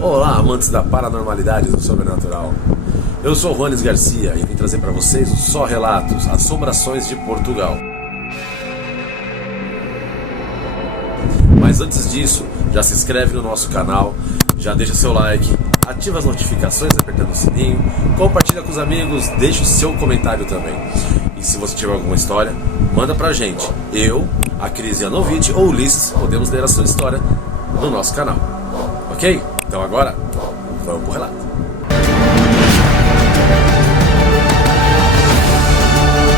Olá, amantes da paranormalidade e do sobrenatural. Eu sou o Juanes Garcia e vim trazer para vocês os Só Relatos, Assombrações de Portugal. Mas antes disso, já se inscreve no nosso canal, já deixa seu like, ativa as notificações apertando o sininho, compartilha com os amigos, deixa o seu comentário também. E se você tiver alguma história, manda pra gente. Eu, a Cris Janovic ou Ulisses podemos ler a sua história no nosso canal. Ok? Então agora, vamos pro relato.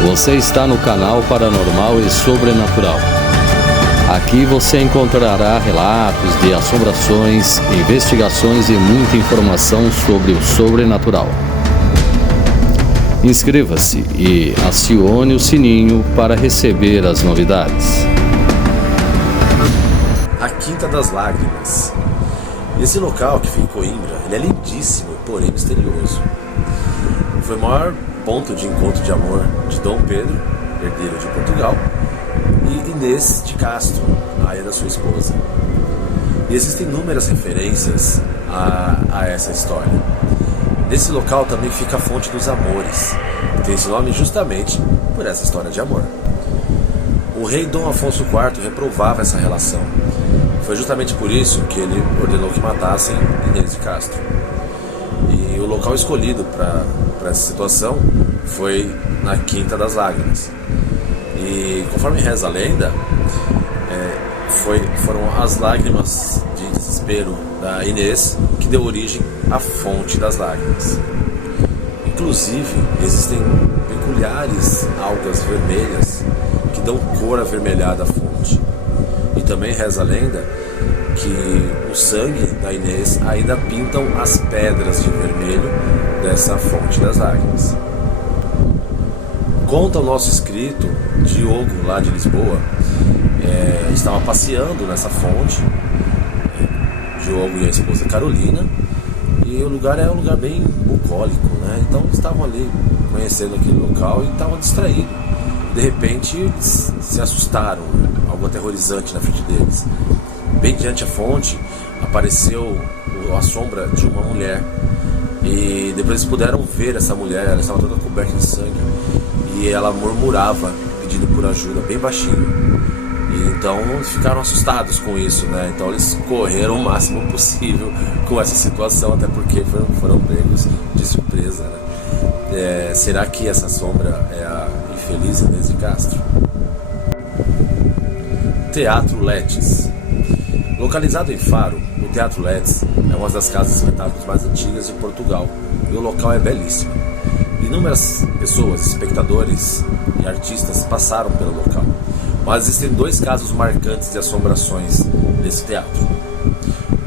Você está no canal Paranormal e Sobrenatural. Aqui você encontrará relatos de assombrações, investigações e muita informação sobre o sobrenatural. Inscreva-se e acione o sininho para receber as novidades. A Quinta das Lágrimas. Esse local que fica em Coimbra, ele é lindíssimo, porém misterioso. Foi o maior ponto de encontro de amor de Dom Pedro, herdeiro de Portugal, e Inês de Castro, a da sua esposa. E existem inúmeras referências a essa história. Nesse local também fica a Fonte dos Amores, que tem esse nome justamente por essa história de amor. O rei Dom Afonso IV reprovava essa relação. Foi justamente por isso que ele ordenou que matassem Inês de Castro. E o local escolhido para essa situação foi na Quinta das Lágrimas. E conforme reza a lenda, foram as lágrimas de desespero da Inês que deu origem à Fonte das Lágrimas. Inclusive, existem peculiares algas vermelhas que dão cor avermelhada à fonte. E também reza a lenda que o sangue da Inês ainda pintam as pedras de vermelho dessa Fonte das Lágrimas. Conta o nosso inscrito, Diogo, lá de Lisboa, estava passeando nessa fonte, Diogo e a esposa Carolina, e o lugar é um lugar bem bucólico, né? Então eles estavam ali conhecendo aquele local e estavam distraídos. De repente eles se assustaram, algo aterrorizante na frente deles. Bem diante da fonte apareceu a sombra de uma mulher, e depois eles puderam ver essa mulher. Ela estava toda coberta de sangue e ela murmurava pedindo por ajuda bem baixinho. E então eles ficaram assustados com isso, né? Então eles correram o máximo possível com essa situação, até porque foram pegos de surpresa, né? Será que essa sombra é a infeliz Inês de Castro? Teatro Letes. Localizado em Faro, o Teatro Letes é uma das casas de espetáculos mais antigas de Portugal e o local é belíssimo. Inúmeras pessoas, espectadores e artistas passaram pelo local, mas existem dois casos marcantes de assombrações nesse teatro.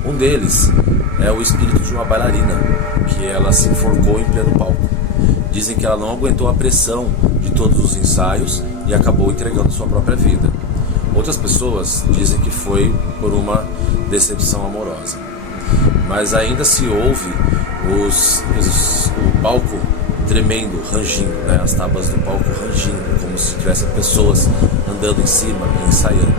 Um deles é o espírito de uma bailarina, que ela se enforcou em pleno palco. Dizem que ela não aguentou a pressão de todos os ensaios e acabou entregando sua própria vida. Outras pessoas dizem que foi por uma decepção amorosa. Mas ainda se ouve o palco tremendo, rangindo, né? As tábuas do palco rangindo, como se tivessem pessoas andando em cima, ensaiando.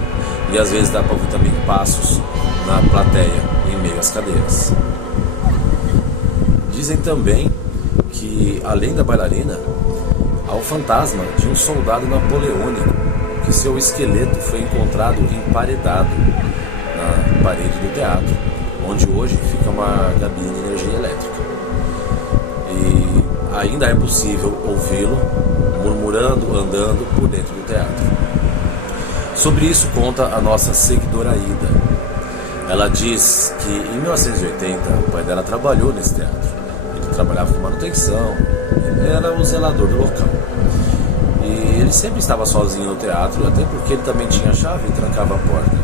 E às vezes dá para ouvir também passos na plateia, em meio às cadeiras. Dizem também que, além da bailarina, há o fantasma de um soldado napoleônico, que seu esqueleto foi encontrado emparedado na parede do teatro, onde hoje fica uma cabine de energia elétrica. E ainda é possível ouvi-lo murmurando, andando por dentro do teatro. Sobre isso conta a nossa seguidora Ida. Ela diz que em 1980 o pai dela trabalhou nesse teatro. Ele trabalhava com manutenção, ele era o zelador do local. E ele sempre estava sozinho no teatro, até porque ele também tinha a chave e trancava a porta.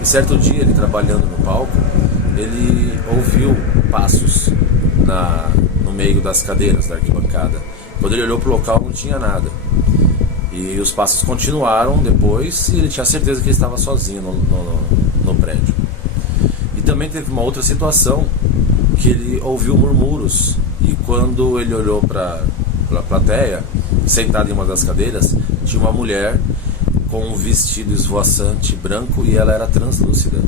E certo dia, ele trabalhando no palco, ele ouviu passos no meio das cadeiras da arquibancada. Quando ele olhou para o local, não tinha nada. E os passos continuaram depois, e ele tinha certeza que ele estava sozinho no prédio. E também teve uma outra situação, que ele ouviu murmúrios, e quando ele olhou para a plateia, sentada em uma das cadeiras, tinha uma mulher com um vestido esvoaçante branco, e ela era translúcida.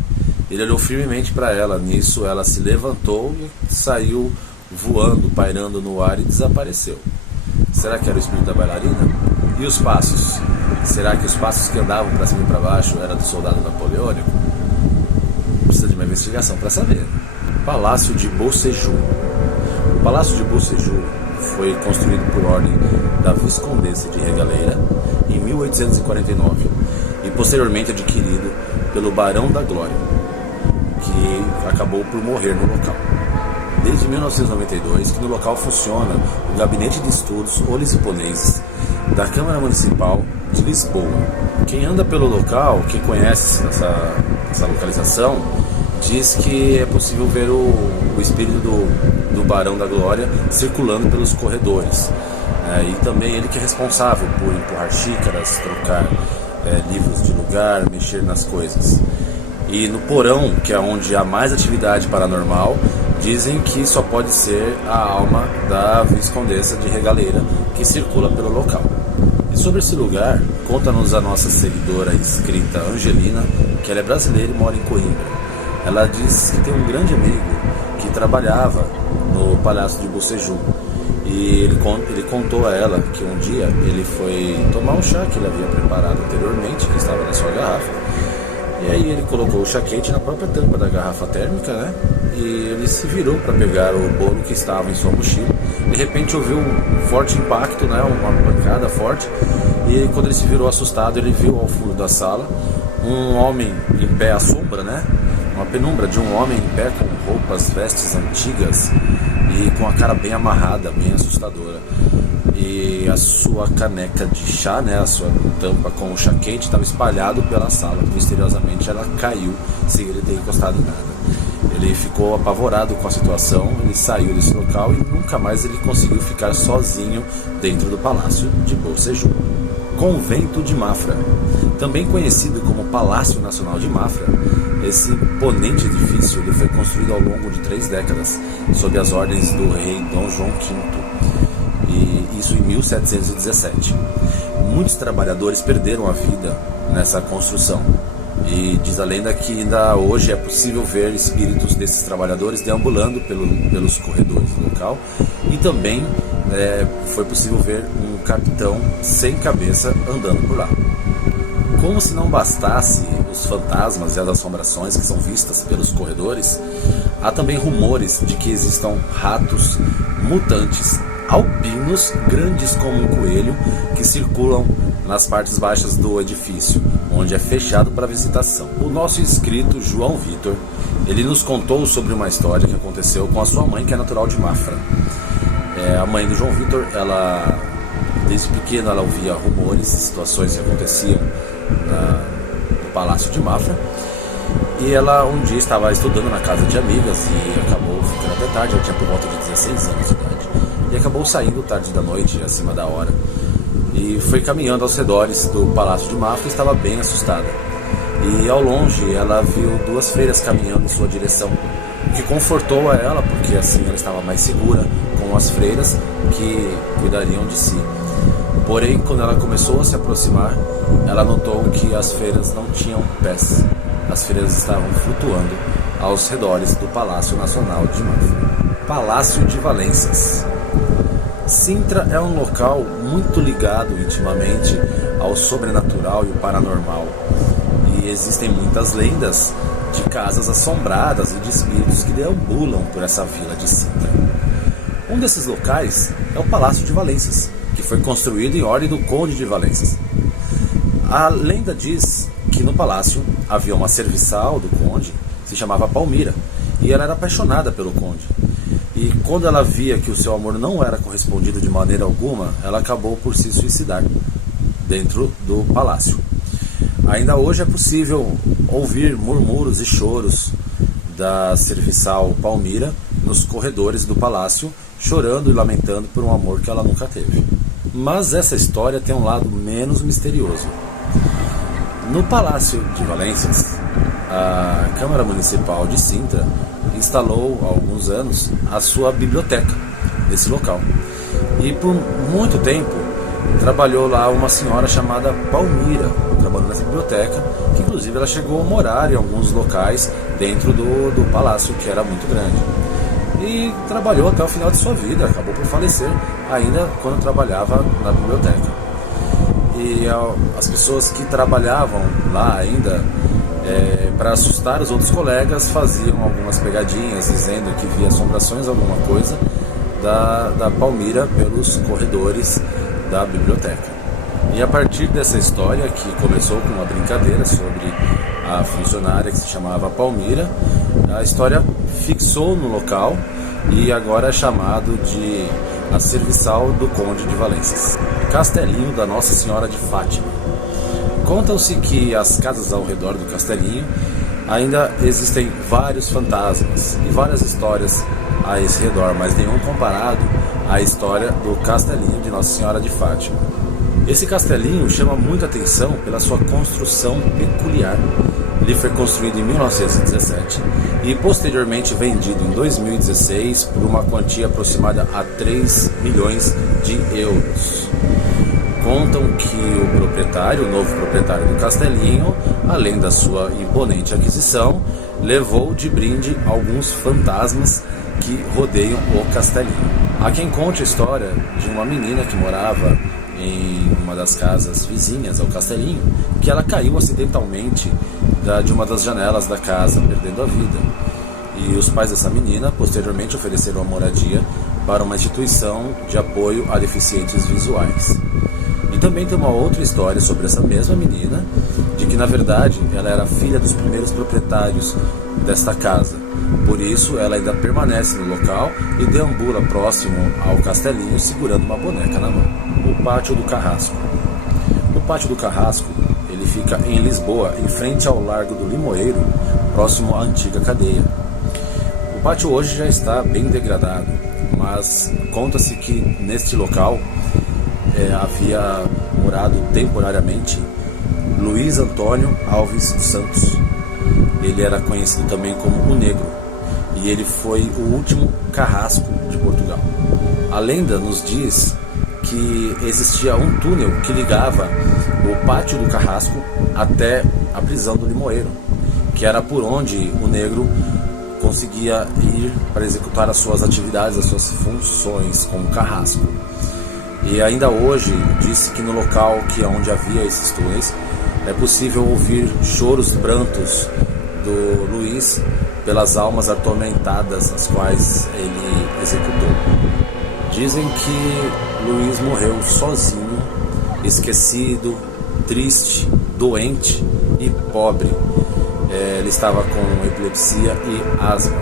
Ele olhou firmemente para ela. Nisso ela se levantou e saiu voando, pairando no ar e desapareceu. Será que era o espírito da bailarina? E os passos? Será que os passos que andavam para cima e para baixo eram do soldado napoleônico? Precisa de uma investigação para saber. Palácio de Beauséjour. O Palácio de Beauséjour foi construído por ordem da Viscondessa de Regaleira em 1849 e posteriormente adquirido pelo Barão da Glória, que acabou por morrer no local. Desde 1992 que no local funciona o Gabinete de Estudos Olisipolneses da Câmara Municipal de Lisboa. Quem anda pelo local, quem conhece essa localização, diz que é possível ver o espírito do Barão da Glória circulando pelos corredores. E também ele que é responsável por empurrar xícaras, trocar livros de lugar, mexer nas coisas. E no porão, que é onde há mais atividade paranormal, dizem que só pode ser a alma da Viscondessa de Regaleira que circula pelo local. E sobre esse lugar, conta-nos a nossa seguidora inscrita Angelina, que ela é brasileira e mora em Coimbra. Ela diz que tem um grande amigo que trabalhava no Palácio de Beauséjour. E ele contou a ela que um dia ele foi tomar um chá que ele havia preparado anteriormente, que estava na sua garrafa. E aí ele colocou o chá quente na própria tampa da garrafa térmica, né? E ele se virou para pegar o bolo que estava em sua mochila. De repente ouviu um forte impacto, né? Uma pancada forte. E quando ele se virou assustado, ele viu ao fundo da sala um homem em pé à sombra, né? Uma penumbra de um homem em pé com roupas, vestes antigas e com a cara bem amarrada, bem assustadora. E a sua caneca de chá, né, a sua tampa com o chá quente estava espalhado pela sala. Misteriosamente ela caiu sem ele ter encostado em nada. Ele ficou apavorado com a situação, ele saiu desse local e nunca mais ele conseguiu ficar sozinho dentro do Palácio de Beauséjour. Convento de Mafra, também conhecido como Palácio Nacional de Mafra, esse imponente edifício ele foi construído ao longo de 3 décadas, sob as ordens do rei Dom João V, e isso em 1717. Muitos trabalhadores perderam a vida nessa construção, e diz a lenda que ainda hoje é possível ver espíritos desses trabalhadores deambulando pelos corredores do local, e também foi possível ver um capitão sem cabeça andando por lá. Como se não bastasse os fantasmas e as assombrações que são vistas pelos corredores, há também rumores de que existam ratos mutantes, albinos, grandes como um coelho, que circulam nas partes baixas do edifício, onde é fechado para visitação. O nosso inscrito João Vitor, ele nos contou sobre uma história que aconteceu com a sua mãe, que é natural de Mafra. A mãe do João Vitor, ela desde pequena ela ouvia rumores e situações que aconteciam no Palácio de Mafra, e ela um dia estava estudando na casa de amigas e acabou ficando até tarde. Ela tinha por volta de 16 anos de idade e acabou saindo tarde da noite, acima da hora, e foi caminhando aos redores do Palácio de Mafra e estava bem assustada. E ao longe ela viu 2 freiras caminhando em sua direção, o que confortou a ela, porque assim ela estava mais segura com as freiras que cuidariam de si. Porém, quando ela começou a se aproximar, ela notou que as freiras não tinham pés. As freiras estavam flutuando aos redores do Palácio Nacional de Mafra. Palácio de Valenças. Sintra é um local muito ligado intimamente ao sobrenatural e o paranormal. E existem muitas lendas de casas assombradas e de espíritos que deambulam por essa vila de Sintra. Um desses locais é o Palácio de Valenças, que foi construído em ordem do Conde de Valenças. A lenda diz que no palácio havia uma serviçal do Conde, que se chamava Palmira, e ela era apaixonada pelo Conde. E quando ela via que o seu amor não era correspondido de maneira alguma, ela acabou por se suicidar dentro do palácio. Ainda hoje é possível ouvir murmúrios e choros da serviçal Palmira nos corredores do palácio, chorando e lamentando por um amor que ela nunca teve. Mas essa história tem um lado menos misterioso. No Palácio de Valenças, a Câmara Municipal de Sintra instalou há alguns anos a sua biblioteca nesse local. E por muito tempo trabalhou lá uma senhora chamada Palmira, trabalhou nessa biblioteca, que inclusive ela chegou a morar em alguns locais dentro do palácio, que era muito grande. E trabalhou até o final de sua vida, acabou por falecer ainda quando trabalhava na biblioteca. E as pessoas que trabalhavam lá ainda, para assustar os outros colegas, faziam algumas pegadinhas, dizendo que via assombrações, alguma coisa, da Palmira pelos corredores da biblioteca. E a partir dessa história, que começou com uma brincadeira sobre a funcionária que se chamava Palmira, a história fixou no local e agora é chamado de a Serviçal do Conde de Valenças, Castelinho da Nossa Senhora de Fátima. Contam-se que as casas ao redor do castelinho ainda existem vários fantasmas e várias histórias a esse redor, mas nenhum comparado à história do Castelinho de Nossa Senhora de Fátima. Esse castelinho chama muita atenção pela sua construção peculiar. Ele foi construído em 1917 e posteriormente vendido em 2016 por uma quantia aproximada a 3 milhões de euros. Contam que o novo proprietário do castelinho, além da sua imponente aquisição, levou de brinde alguns fantasmas que rodeiam o castelinho. Há quem conte a história de uma menina que morava em uma das casas vizinhas ao castelinho, que ela caiu acidentalmente de uma das janelas da casa, perdendo a vida. E os pais dessa menina posteriormente ofereceram a moradia para uma instituição de apoio a deficientes visuais. E também tem uma outra história sobre essa mesma menina, de que na verdade ela era filha dos primeiros proprietários desta casa. Por isso ela ainda permanece no local e deambula próximo ao castelinho segurando uma boneca na mão. O Pátio do Carrasco. O Pátio do Carrasco, ele fica em Lisboa, em frente ao Largo do Limoeiro, próximo à antiga cadeia. O pátio hoje já está bem degradado, mas conta-se que neste local havia morado temporariamente Luiz Antônio Alves dos Santos. Ele era conhecido também como o Negro, e ele foi o último carrasco de Portugal. A lenda nos diz que existia um túnel que ligava o Pátio do Carrasco até a prisão do Limoeiro, que era por onde o Negro conseguia ir para executar as suas atividades, as suas funções como carrasco. E ainda hoje diz que no local onde havia esses túneis é possível ouvir choros, prantos do Luiz pelas almas atormentadas as quais ele executou. Dizem que Luiz morreu sozinho, esquecido, triste, doente e pobre. Ele estava com epilepsia e asma.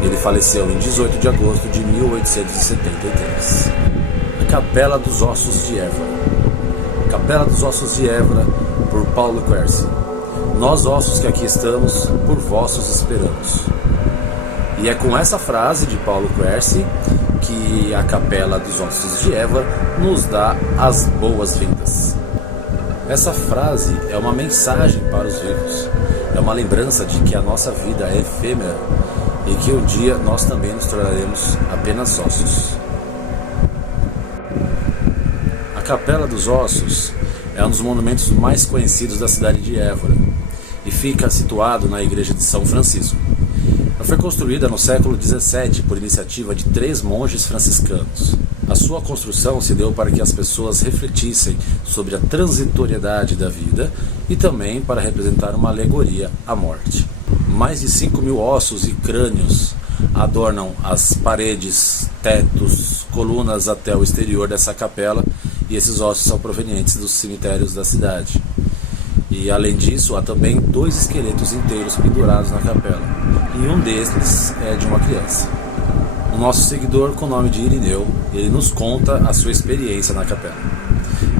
Ele faleceu em 18 de agosto de 1873. A Capela dos Ossos de Évora. Capela dos Ossos de Évora, por Paulo Quercy. Nós ossos que aqui estamos, por vossos esperamos. E é com essa frase de Paulo Quercy que a Capela dos Ossos de Évora nos dá as boas-vindas. Essa frase é uma mensagem para os vivos, é uma lembrança de que a nossa vida é efêmera e que um dia nós também nos tornaremos apenas ossos. A Capela dos Ossos é um dos monumentos mais conhecidos da cidade de Évora e fica situado na igreja de São Francisco. Ela foi construída no século XVII por iniciativa de 3 monges franciscanos. A sua construção se deu para que as pessoas refletissem sobre a transitoriedade da vida e também para representar uma alegoria à morte. Mais de 5.000 ossos e crânios adornam as paredes, tetos, colunas até o exterior dessa capela, e esses ossos são provenientes dos cemitérios da cidade. E além disso, há também 2 esqueletos inteiros pendurados na capela, e um destes é de uma criança. O nosso seguidor, com o nome de Irineu, ele nos conta a sua experiência na capela.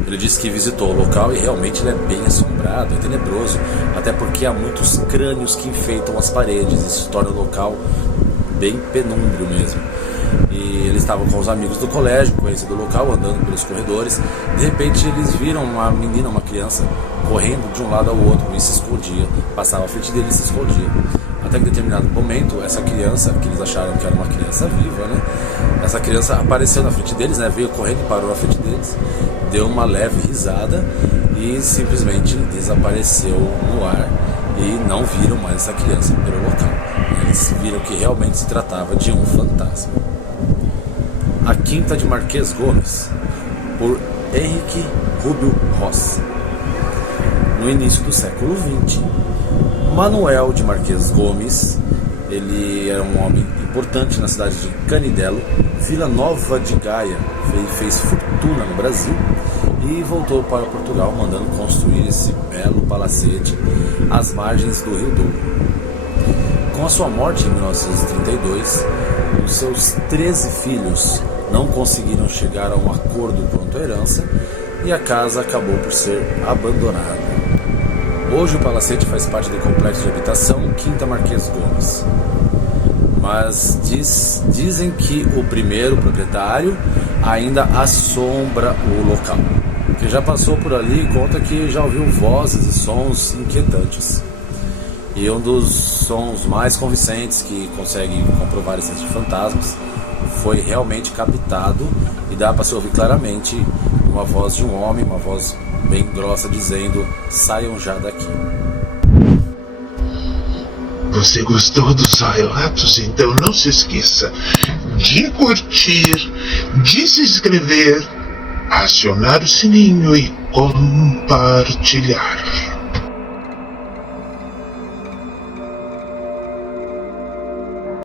Ele diz que visitou o local e realmente ele é bem assombrado, é tenebroso, até porque há muitos crânios que enfeitam as paredes, isso torna o local bem penúmbrio mesmo. E eles estavam com os amigos do colégio, conhecendo o local, andando pelos corredores. De repente eles viram uma menina, uma criança, correndo de um lado ao outro e se escondia, passava à frente dele e se escondia. Até que em determinado momento, essa criança, que eles acharam que era uma criança viva, essa criança apareceu na frente deles, né? Veio correndo e parou na frente deles, deu uma leve risada e simplesmente desapareceu no ar, e não viram mais essa criança pelo local. Eles viram que realmente se tratava de um fantasma. A Quinta de Marquês Gomes, por Henrique Rubio Ross. No início do século XX, Manuel de Marquês Gomes, ele era um homem importante na cidade de Canidelo, Vila Nova de Gaia, fez fortuna no Brasil e voltou para Portugal, mandando construir esse belo palacete às margens do Rio Douro. Com a sua morte em 1932, os seus 13 filhos não conseguiram chegar a um acordo quanto à herança e a casa acabou por ser abandonada. Hoje o palacete faz parte do complexo de habitação Quinta Marquês Gomes. Mas dizem que o primeiro proprietário ainda assombra o local. Quem já passou por ali conta que já ouviu vozes e sons inquietantes. E um dos sons mais convincentes que consegue comprovar a existência de fantasmas foi realmente captado e dá para se ouvir claramente uma voz de um homem, uma voz bem grossa, dizendo: saiam já daqui. Você gostou dos relatos? Então não se esqueça de curtir, de se inscrever, acionar o sininho e compartilhar.